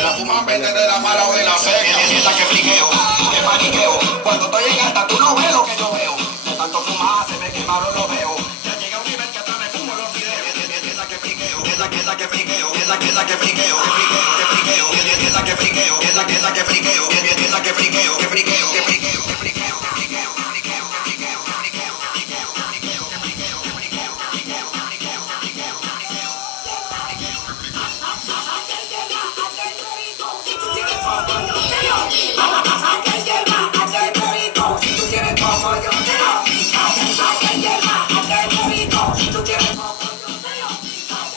Se la fuman vete de la mala o de la seca. Piensa que friqueo, que paniqueo. Cuando estoy en alta tú no ves lo que yo veo. De tanto fumar se me quemaron los dedos. Ya llega un nivel que hasta me fumo los videos. Piensa que friqueo, piensa que friqueo. Piensa que friqueo, que friqueo, que friqueo. Piensa que friqueo, piensa que friqueo. Piensa que friqueo, que friqueo, que friqueo, que friqueo, que friqueo, que friqueo, que friqueo, que friqueo, que friqueo, que friqueo, que friqueo, que friqueo, que friqueo, que friqueo, que friqueo, que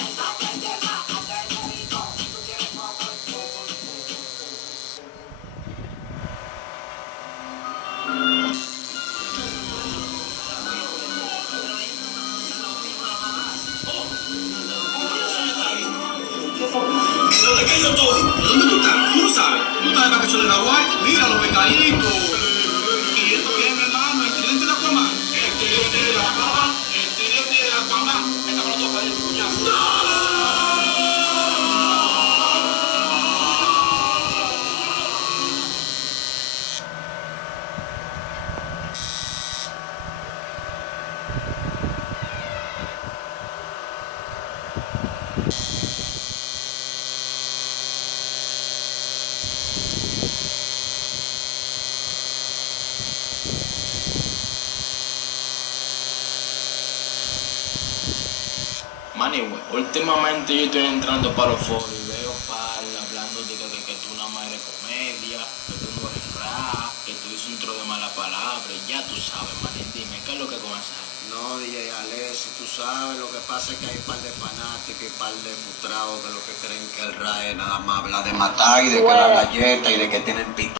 friqueo. ¿Dónde que yo estoy? ¿Dónde tú estás? Tú no sabes. Tú estás en la vacaciones de Hawái. Mira los pescaditos. Y esto que es, mi hermano, el tridente de Aquaman. El tridente de Aquaman. El tridente de Aquaman. Esta me lo toca de su cuñado. Manny, últimamente yo estoy entrando para los foros y veo pal hablando de que tú nada más eres comedia, que tú no eres rap, que tú dices un tro de mala palabra y ya tú sabes, Manny, dime, ¿qué es lo que comienza? No, DJ Alex, si tú sabes, lo que pasa es que hay un par de fanáticos y un par de frustrados que lo que creen que el RAE nada más habla de matar y de que la galleta y de que tienen pito.